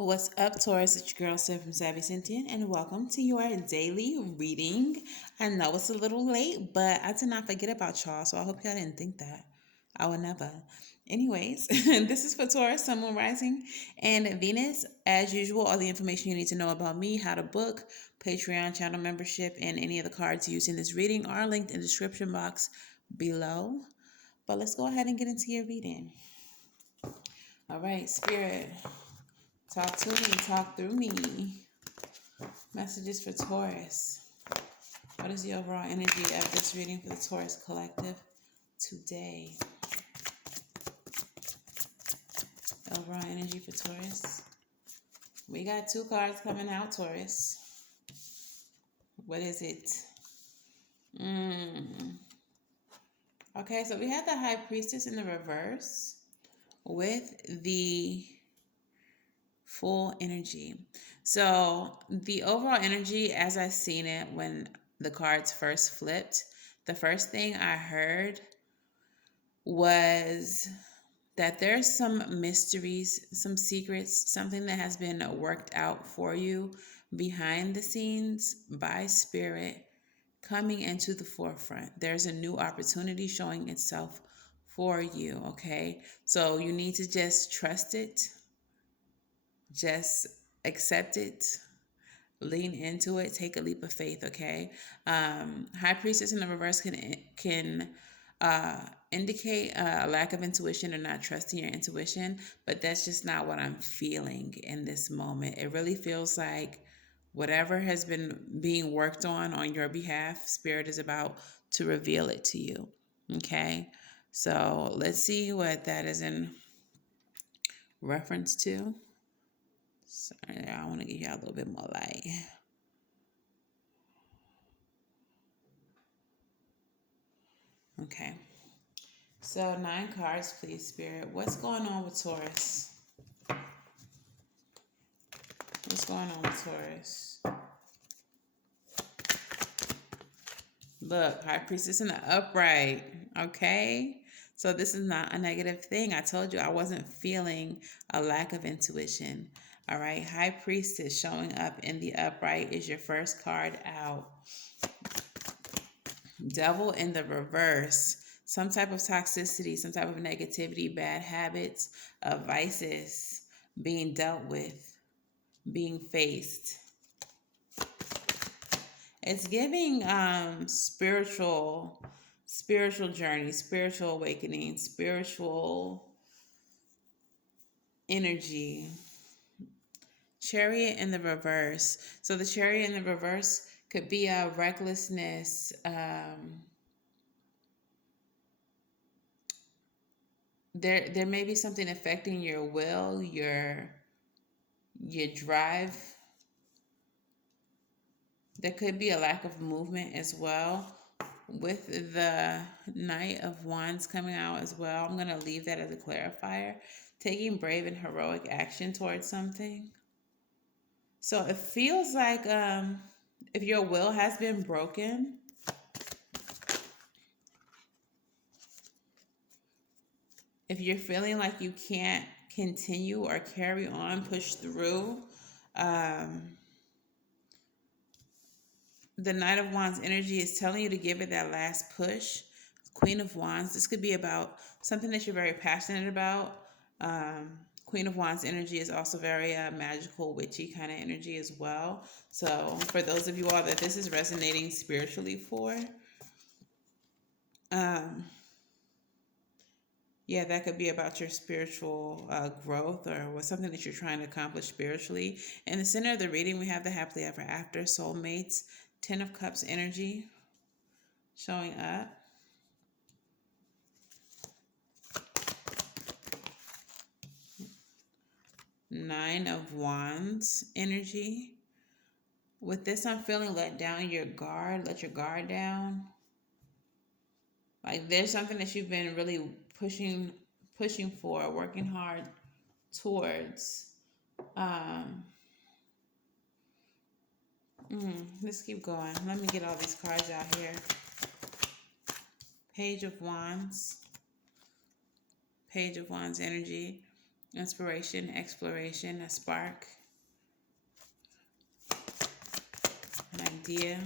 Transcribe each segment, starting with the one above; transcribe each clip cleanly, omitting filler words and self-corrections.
What's up, Taurus? It's your girl, Sim from Savvy Sentient, and welcome to your daily reading. I know it's a little late, but I did not forget about y'all, so I hope y'all didn't think that. I would never. Anyways, this is for Taurus, Sun, Moon, Rising, and Venus. As usual, all the information you need to know about me, how to book, Patreon channel membership, and any of the cards used in this reading are linked in the description box below. But let's go ahead and get into your reading. All right, Spirit. Talk to me, talk through me. Messages for Taurus. What is the overall energy of this reading for the Taurus collective today? Overall energy for Taurus. We got two cards coming out, Taurus. What is it? Okay, so we had the High Priestess in the reverse with the full energy. So the overall energy, as I seen it when the cards first flipped, the first thing I heard was that there's some mysteries, some secrets, something that has been worked out for you behind the scenes by Spirit coming into the forefront. There's a new opportunity showing itself for you, okay? So you need to just trust it, just accept it, lean into it, take a leap of faith, okay? High Priestess in the reverse can indicate a lack of intuition or not trusting your intuition, but that's just not what I'm feeling in this moment. It really feels like whatever has been being worked on your behalf, Spirit is about to reveal it to you, okay? So let's see what that is in reference to. Sorry, I want to give you a little bit more light. Okay. So 9 cards, please, Spirit. What's going on with Taurus? What's going on with Taurus? Look, High Priestess in the upright. Okay. So this is not a negative thing. I told you I wasn't feeling a lack of intuition. All right. High Priestess showing up in the upright is your first card out. Devil in the reverse. Some type of toxicity, some type of negativity, bad habits, vices being dealt with, being faced. It's giving spiritual journey, spiritual awakening, spiritual energy. Chariot in the reverse. So the Chariot in the reverse could be a recklessness. There may be something affecting your will, your drive. There could be a lack of movement as well. With the Knight of Wands coming out as well, I'm going to leave that as a clarifier. Taking brave and heroic action towards something. So it feels like if your will has been broken, if you're feeling like you can't continue or carry on, push through, the Knight of Wands energy is telling you to give it that last push. Queen of Wands, this could be about something that you're very passionate about. Queen of Wands energy is also very magical, witchy kind of energy as well. So for those of you all that this is resonating spiritually for, yeah, that could be about your spiritual growth or something that you're trying to accomplish spiritually. In the center of the reading, we have the happily ever after, soulmates, 10 of Cups energy showing up. Nine of Wands energy. With this, I'm feeling let down your guard. Let your guard down. Like there's something that you've been really pushing for, working hard towards. Let's keep going. Let me get all these cards out here. Page of Wands. Page of Wands energy. Inspiration, exploration, a spark, an idea.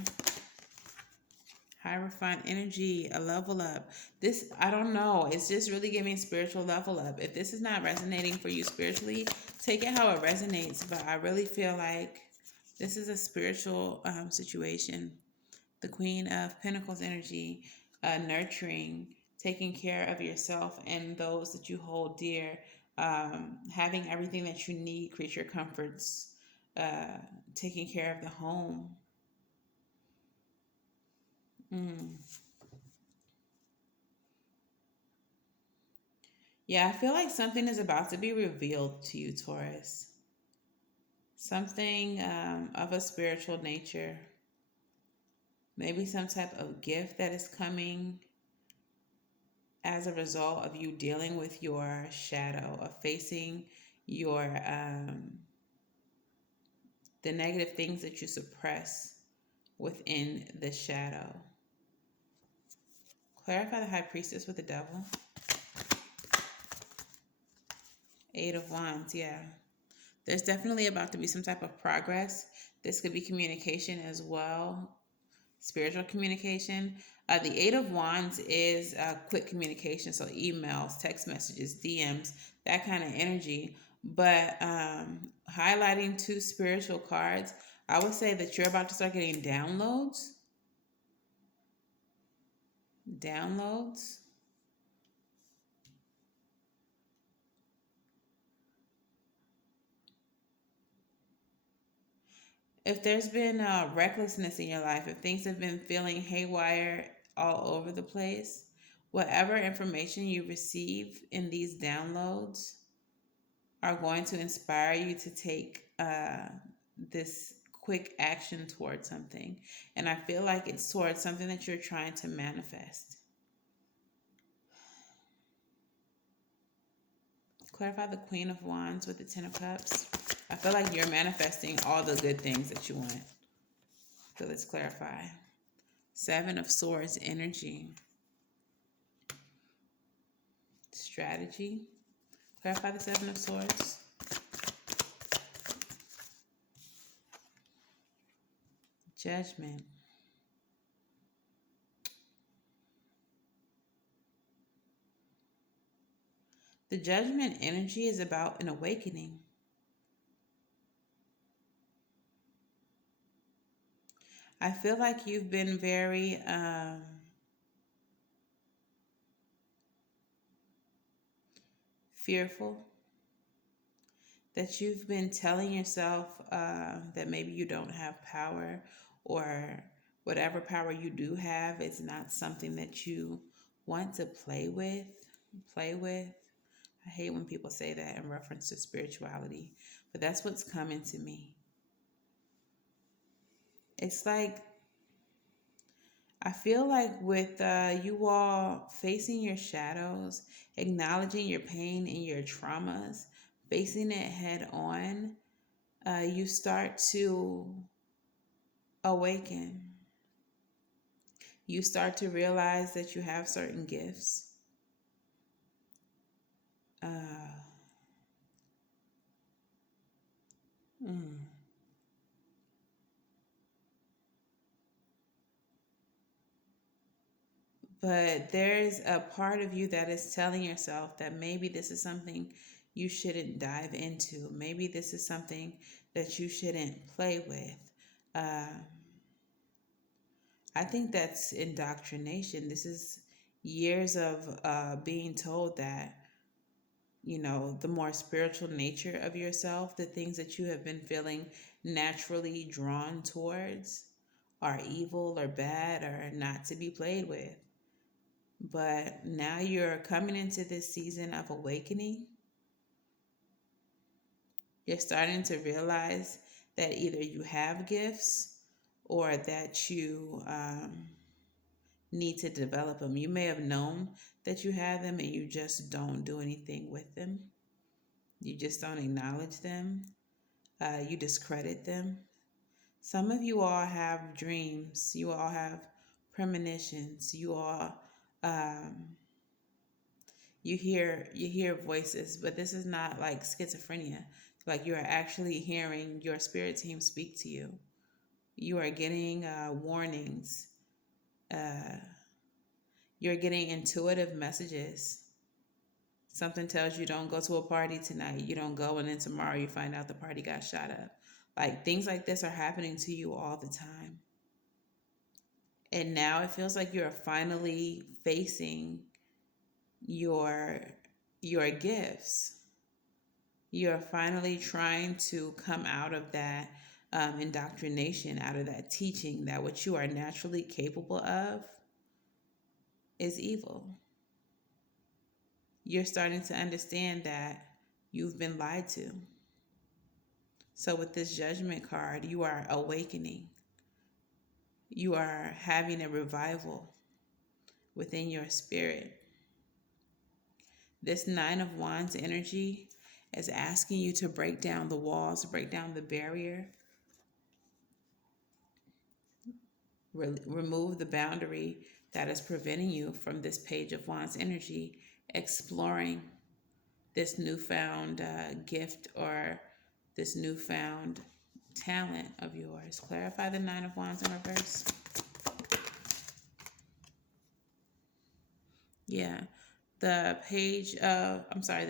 High refined energy, a level up. This, I don't know. It's just really giving spiritual level up. If this is not resonating for you spiritually, take it how it resonates. But I really feel like this is a spiritual situation. The Queen of Pentacles energy, nurturing, taking care of yourself and those that you hold dear, having everything that you need, creature comforts, uh, taking care of the home. Mm. Yeah, I feel like something is about to be revealed to you, Taurus. Something of a spiritual nature. Maybe some type of gift that is coming as a result of you dealing with your shadow, of facing your the negative things that you suppress within the shadow. Clarify the High Priestess with the Devil. Eight of Wands, yeah. There's definitely about to be some type of progress. This could be communication as well, spiritual communication. The Eight of Wands is quick communication, so emails, text messages, DMs, that kind of energy. But highlighting two spiritual cards, I would say that you're about to start getting downloads. Downloads. If there's been recklessness in your life, if things have been feeling haywire all over the place, whatever information you receive in these downloads are going to inspire you to take this quick action towards something. And I feel like it's towards something that you're trying to manifest. Clarify the Queen of Wands with the Ten of Cups. I feel like you're manifesting all the good things that you want. So let's clarify. Seven of Swords energy. Strategy. Clarify the Seven of Swords. Judgment. The Judgment energy is about an awakening. I feel like you've been very fearful, that you've been telling yourself that maybe you don't have power, or whatever power you do have is not something that you want to play with. Play with. I hate when people say that in reference to spirituality, but that's what's coming to me. It's like, I feel like with you all facing your shadows, acknowledging your pain and your traumas, facing it head on, you start to awaken. You start to realize that you have certain gifts. Uh, mm. But there's a part of you that is telling yourself that maybe this is something you shouldn't dive into. Maybe this is something that you shouldn't play with. Uh, I think that's indoctrination. This is years of being told that, you know, the more spiritual nature of yourself, the things that you have been feeling naturally drawn towards, are evil or bad or not to be played with. But now you're coming into this season of awakening. You're starting to realize that either you have gifts or that you need to develop them. You may have known that you had them and you just don't do anything with them. You just don't acknowledge them. You discredit them. Some of you all have dreams. You all have premonitions. You all, um, You hear voices, but this is not like schizophrenia. Like you are actually hearing your spirit team speak to you. You are getting warnings. Uh, you're getting intuitive messages. Something tells you don't go to a party tonight. You don't go, and then tomorrow you find out the party got shot up. Like things like this are happening to you all the time. And now it feels like you're finally facing your your gifts. You're finally trying to come out of that indoctrination, out of that teaching that what you are naturally capable of is evil. You're starting to understand that you've been lied to. So, with this judgment card, you are awakening. You are having a revival within your spirit. This Nine of Wands energy is asking you to break down the walls, break down the barrier, remove the boundary that is preventing you from this Page of Wands energy, exploring this newfound gift or this newfound talent of yours. Clarify the Nine of Wands in reverse. Yeah. The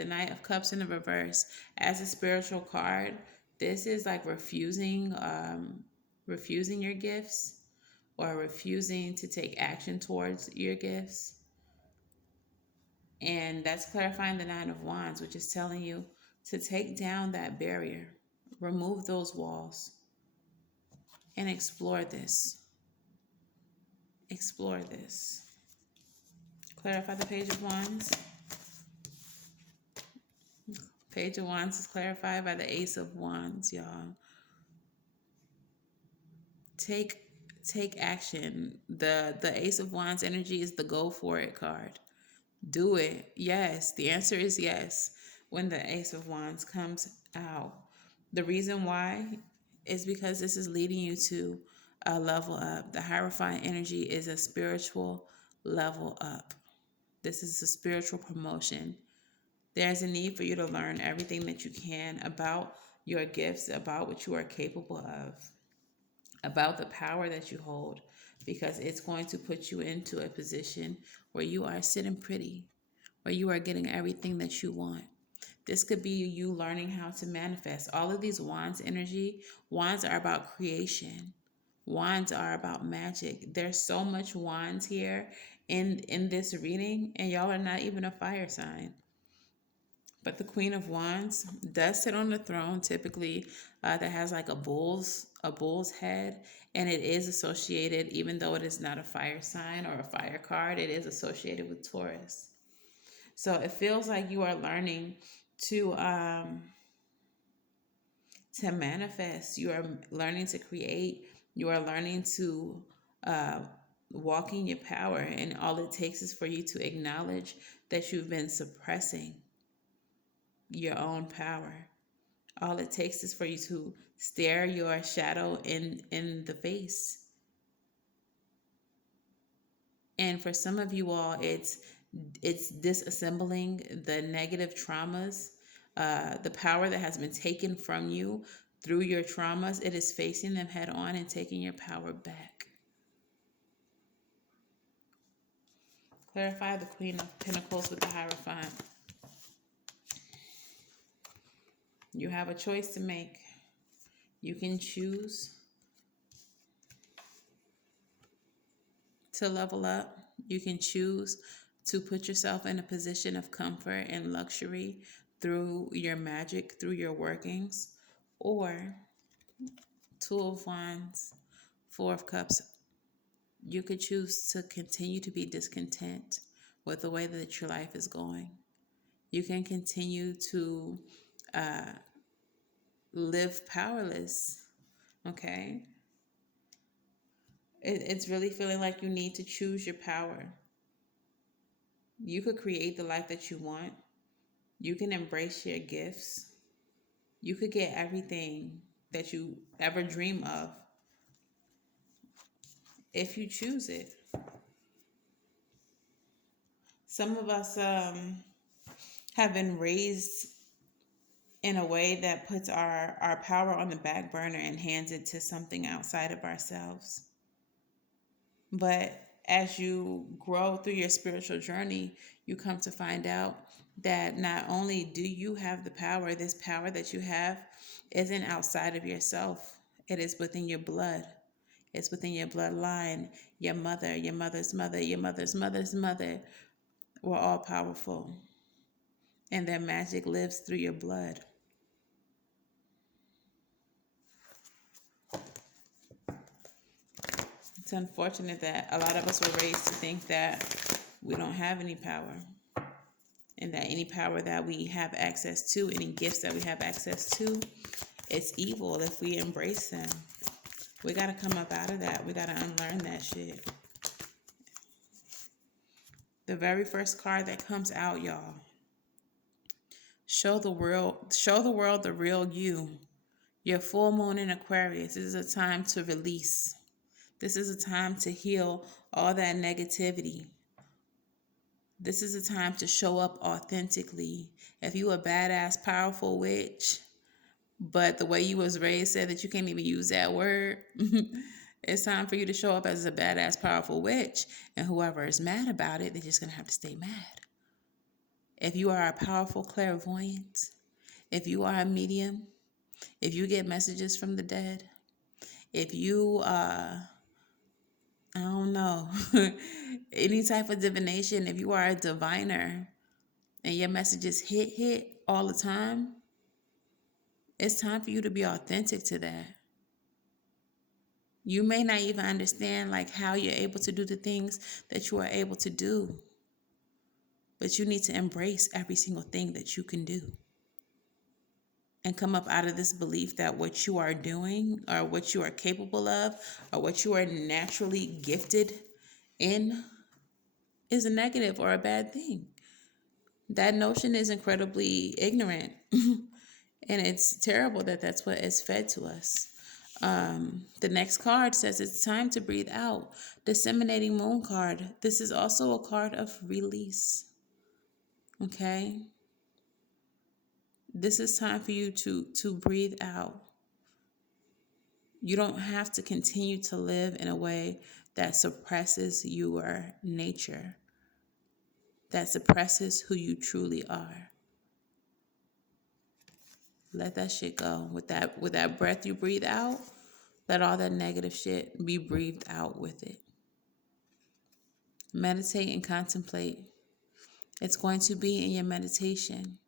Knight of Cups in the reverse as a spiritual card. This is like refusing your gifts or refusing to take action towards your gifts. And that's clarifying the Nine of Wands, which is telling you to take down that barrier, remove those walls, and explore this. Explore this. Clarify the Page of Wands. Page of Wands is clarified by the Ace of Wands, y'all. Take action. The Ace of Wands energy is the go for it card. Do it. Yes, the answer is yes when the Ace of Wands comes out. The reason why is because this is leading you to a level up. The Hierophant energy is a spiritual level up. This is a spiritual promotion. There's a need for you to learn everything that you can about your gifts, about what you are capable of, about the power that you hold, because it's going to put you into a position where you are sitting pretty, where you are getting everything that you want. This could be you learning how to manifest. All of these wands energy, wands are about creation. Wands are about magic. There's so much wands here in this reading, and y'all are not even a fire sign. But the Queen of Wands does sit on the throne, typically that has like a bull's head, and it is associated, even though it is not a fire sign or a fire card, it is associated with Taurus. So it feels like you are learning to manifest. You are learning to create. You are learning to uh, walk in your power, and all it takes is for you to acknowledge that you've been suppressing your own power. All it takes is for you to stare your shadow in the face. And for some of you all, it's disassembling the negative traumas, the power that has been taken from you through your traumas. It is facing them head on and taking your power back. Clarify the Queen of Pentacles with the Hierophant. You have a choice to make. You can choose to level up. You can choose to put yourself in a position of comfort and luxury through your magic, through your workings, or Two of Wands, Four of Cups. You could choose to continue to be discontent with the way that your life is going. You can continue to live powerless, okay? It's really feeling like you need to choose your power. You could create the life that you want. You can embrace your gifts. You could get everything that you ever dream of if you choose it. Some of us have been raised in a way that puts our power on the back burner and hands it to something outside of ourselves. But as you grow through your spiritual journey, you come to find out that not only do you have the power, this power that you have isn't outside of yourself, it is within your blood. It's within your bloodline, your mother, your mother's mother, your mother's mother's mother. We're all powerful, and their magic lives through your blood. It's unfortunate that a lot of us were raised to think that we don't have any power, and that any power that we have access to, any gifts that we have access to, it's evil if we embrace them. We got to come up out of that. We got to unlearn that shit. The very first card that comes out, y'all. Show the world the real you. Your full moon in Aquarius. This is a time to release. This is a time to heal all that negativity. This is a time to show up authentically. If you a badass, powerful witch, but the way you was raised said that you can't even use that word, it's time for you to show up as a badass, powerful witch. And whoever is mad about it, they're just going to have to stay mad. If you are a powerful clairvoyant, if you are a medium, if you get messages from the dead, if you, I don't know, any type of divination, if you are a diviner and your messages hit all the time, it's time for you to be authentic to that. You may not even understand like how you're able to do the things that you are able to do, but you need to embrace every single thing that you can do and come up out of this belief that what you are doing or what you are capable of or what you are naturally gifted in is a negative or a bad thing. That notion is incredibly ignorant. And it's terrible that that's what is fed to us. The next card says it's time to breathe out. Disseminating moon card. This is also a card of release. Okay? This is time for you to breathe out. You don't have to continue to live in a way that suppresses your nature, that suppresses who you truly are. Let that shit go. With that breath you breathe out, let all that negative shit be breathed out with it. Meditate and contemplate. It's going to be in your meditation,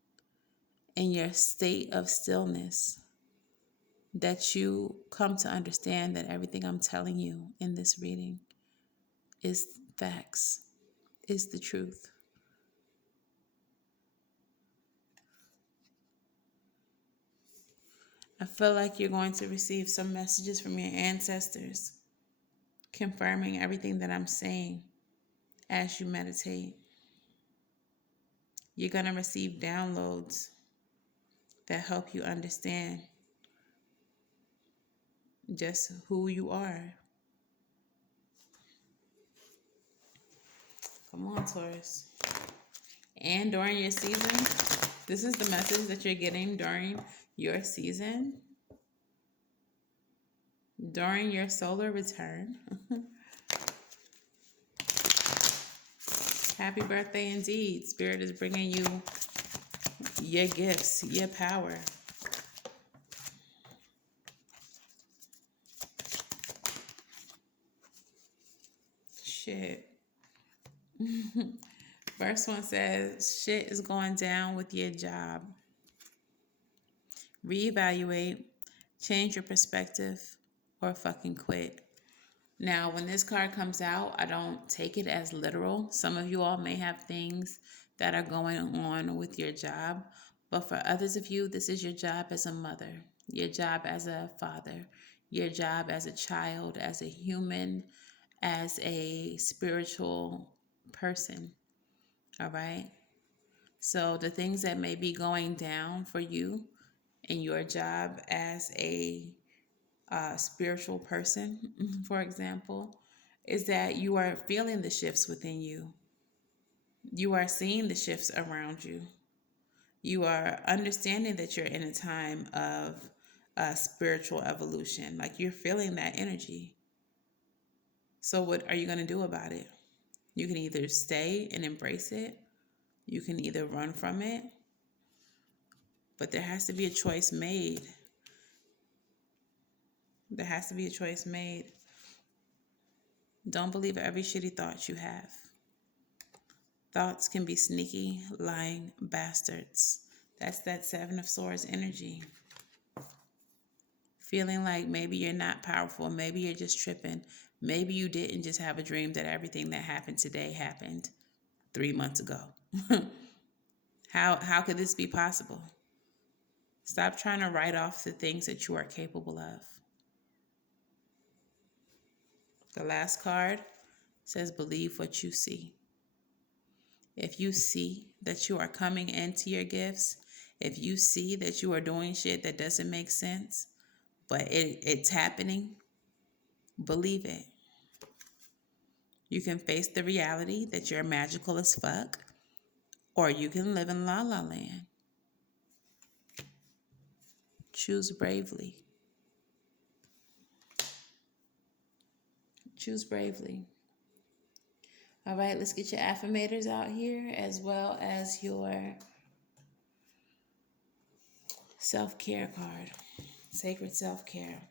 in your state of stillness, that you come to understand that everything I'm telling you in this reading is facts, is the truth. I feel like you're going to receive some messages from your ancestors confirming everything that I'm saying as you meditate. You're going to receive downloads that help you understand just who you are. Come on, Taurus. And during your season, this is the message that you're getting during your season, during your solar return. Happy birthday indeed. Spirit is bringing you your gifts, your power. Shit. First one says, shit is going down with your job. Reevaluate, change your perspective, or fucking quit. Now, when this card comes out, I don't take it as literal. Some of you all may have things that are going on with your job, but for others of you, this is your job as a mother, your job as a father, your job as a child, as a human, as a spiritual person. All right? So the things that may be going down for you in your job as a spiritual person, for example, is that you are feeling the shifts within you. You are seeing the shifts around you. You are understanding that you're in a time of spiritual evolution. Like you're feeling that energy. So, what are you going to do about it? You can either stay and embrace it, you can either run from it, but there has to be a choice made. There has to be a choice made. Don't believe every shitty thought you have. Thoughts can be sneaky, lying bastards. That's that Seven of Swords energy. Feeling like maybe you're not powerful, maybe you're just tripping. Maybe you didn't just have a dream that everything that happened today happened 3 months ago. How could this be possible? Stop trying to write off the things that you are capable of. The last card says believe what you see. If you see that you are coming into your gifts, if you see that you are doing shit that doesn't make sense, but it's happening, believe it. You can face the reality that you're magical as fuck, or you can live in la la land. Choose bravely. Choose bravely. All right, let's get your affirmators out here as well as your self-care card. Sacred self-care.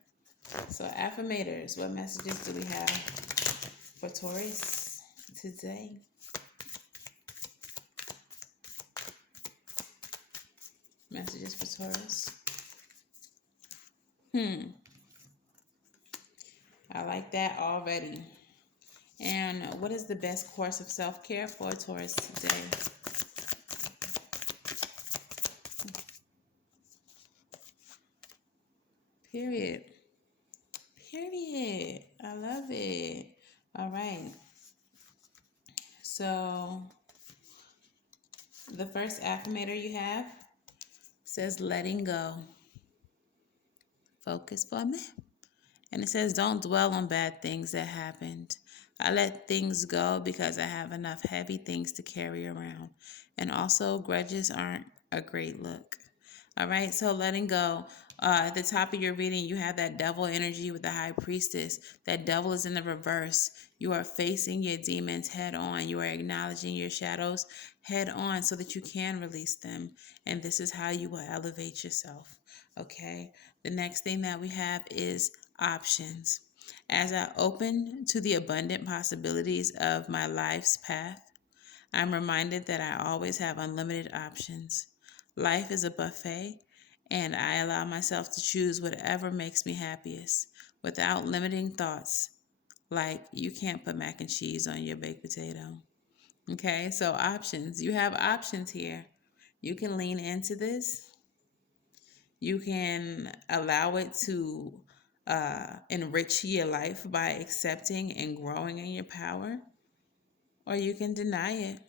So affirmators, what messages do we have for Taurus today? Messages for Taurus. I like that already. And what is the best course of self-care for Taurus today? Period. Period. I love it. All right. So the first affirmator you have says letting go. Focus for me. And it says don't dwell on bad things that happened. I let things go because I have enough heavy things to carry around. And also, grudges aren't a great look. All right, so letting go. At the top of your reading, you have that devil energy with the high priestess. That devil is in the reverse. You are facing your demons head on. You are acknowledging your shadows head on so that you can release them. And this is how you will elevate yourself. Okay, the next thing that we have is options. As I open to the abundant possibilities of my life's path, I'm reminded that I always have unlimited options. Life is a buffet, and I allow myself to choose whatever makes me happiest without limiting thoughts like you can't put mac and cheese on your baked potato. Okay, so options. You have options here. You can lean into this. You can allow it to enrich your life by accepting and growing in your power, or you can deny it.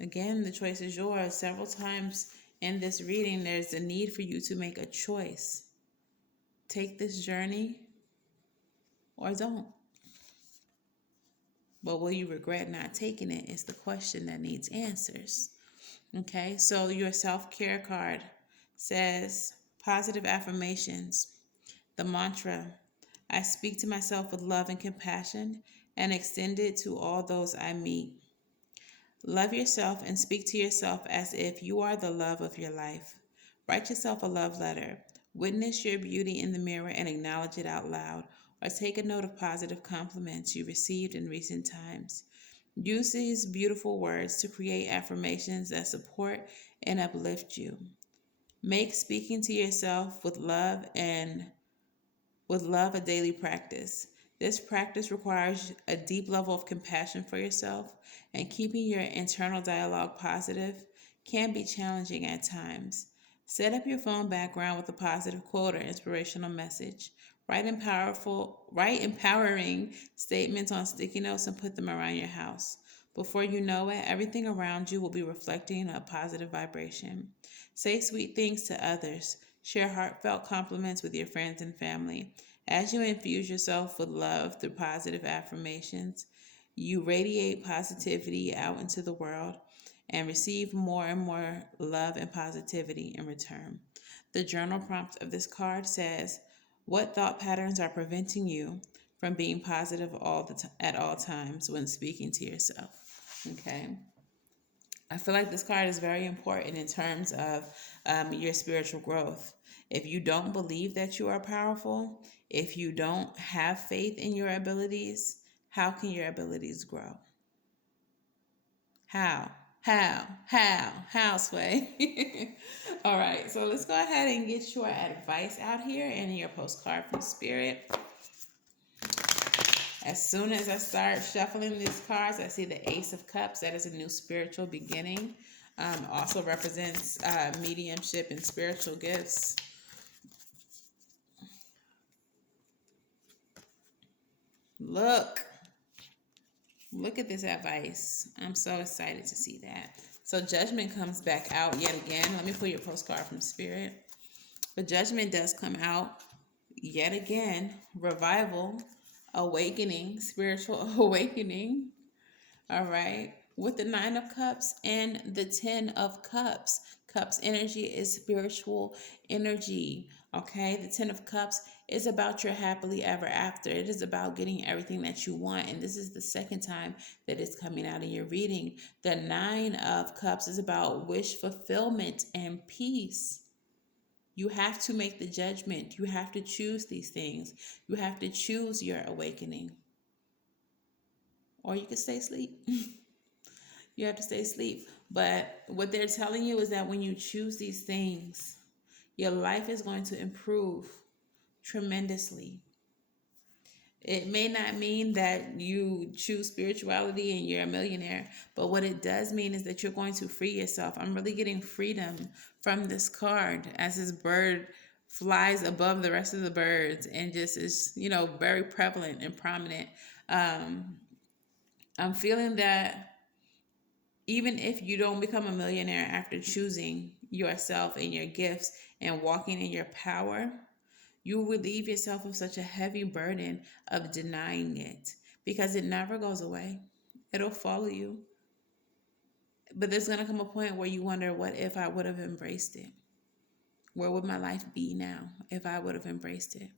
Again, the choice is yours. Several times in this reading, there's a need for you to make a choice. Take this journey or don't. But will you regret not taking it is the question that needs answers. Okay, so your self-care card says positive affirmations. The mantra, I speak to myself with love and compassion and extend it to all those I meet. Love yourself and speak to yourself as if you are the love of your life. Write yourself a love letter. Witness your beauty in the mirror and acknowledge it out loud, or take a note of positive compliments you received in recent times. Use these beautiful words to create affirmations that support and uplift you. Make speaking to yourself with love a daily practice. This practice requires a deep level of compassion for yourself, and keeping your internal dialogue positive can be challenging at times. Set up your phone background with a positive quote or inspirational message. Write empowering statements on sticky notes and put them around your house. Before you know it, everything around you will be reflecting a positive vibration. Say sweet things to others. Share heartfelt compliments with your friends and family. As you infuse yourself with love through positive affirmations, you radiate positivity out into the world. and receive more and more love and positivity in return. The journal prompt of this card says, what thought patterns are preventing you from being positive at all times when speaking to yourself? Okay. I feel like this card is very important in terms of your spiritual growth. If you don't believe that you are powerful, if you don't have faith in your abilities, how can your abilities grow? How? How, Sway? All right, so let's go ahead and get your advice out here and your postcard from Spirit. As soon as I start shuffling these cards, I see the Ace of Cups. That is a new spiritual beginning. Also represents mediumship and spiritual gifts. Look at this advice. I'm so excited to see that. So Judgment comes back out yet again. Let me pull your postcard from Spirit. But Judgment does come out yet again. Revival, awakening, spiritual awakening. All right. With the Nine of Cups and the Ten of Cups. Cups energy is spiritual energy. Okay. The Ten of Cups is about your happily ever after. It is about getting everything that you want. And this is the second time that it's coming out in your reading. The Nine of Cups is about wish fulfillment and peace. You have to make the judgment. You have to choose these things. You have to choose your awakening. Or you can stay asleep. You have to stay asleep. But what they're telling you is that when you choose these things, your life is going to improve tremendously. It may not mean that you choose spirituality and you're a millionaire, but what it does mean is that you're going to free yourself. I'm really getting freedom from this card as this bird flies above the rest of the birds and just is, very prevalent and prominent. I'm feeling that even if you don't become a millionaire after choosing yourself and your gifts and walking in your power, you will relieve yourself of such a heavy burden of denying it because it never goes away. It'll follow you. But there's going to come a point where you wonder, what if I would have embraced it? Where would my life be now if I would have embraced it?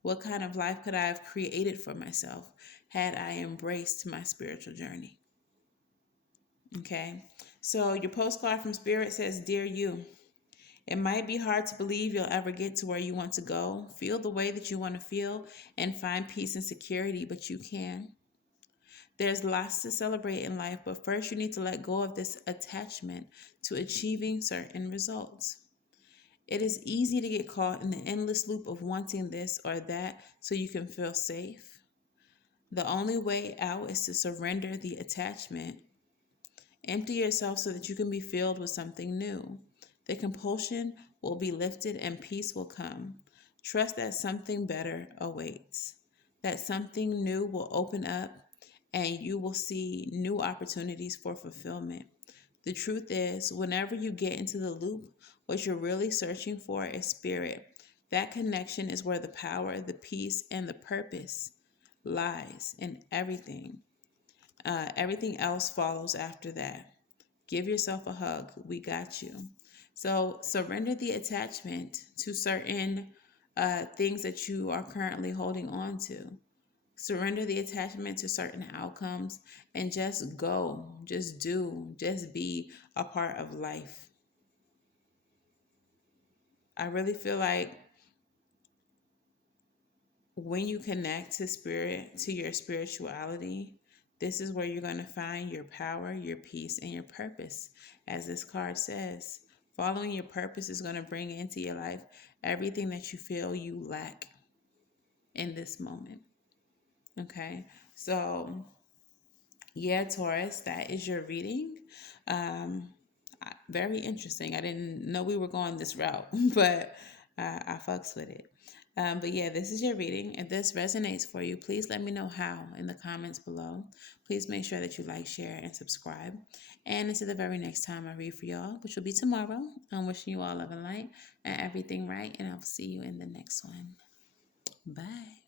What kind of life could I have created for myself had I embraced my spiritual journey? Okay, so your postcard from Spirit says, Dear you, it might be hard to believe you'll ever get to where you want to go, feel the way that you want to feel, and find peace and security, but you can. There's lots to celebrate in life, but first you need to let go of this attachment to achieving certain results. It is easy to get caught in the endless loop of wanting this or that so you can feel safe. The only way out is to surrender the attachment. Empty yourself so that you can be filled with something new. The compulsion will be lifted and peace will come. Trust that something better awaits, that something new will open up and you will see new opportunities for fulfillment. The truth is, whenever you get into the loop, what you're really searching for is spirit. That connection is where the power, the peace, and the purpose lies in everything. Everything else follows after that. Give yourself a hug. We got you. So surrender the attachment to certain things that you are currently holding on to. Surrender the attachment to certain outcomes and just go, just do, just be a part of life. I really feel like when you connect to spirit, to your spirituality, this is where you're going to find your power, your peace, and your purpose. As this card says, following your purpose is going to bring into your life everything that you feel you lack in this moment. Okay, so yeah, Taurus, that is your reading. Very interesting. I didn't know we were going this route, but I fucks with it. But yeah, this is your reading. If this resonates for you, please let me know how in the comments below. Please make sure that you like, share, and subscribe. And until the very next time I read for y'all, which will be tomorrow, I'm wishing you all love and light and everything right. And I'll see you in the next one. Bye.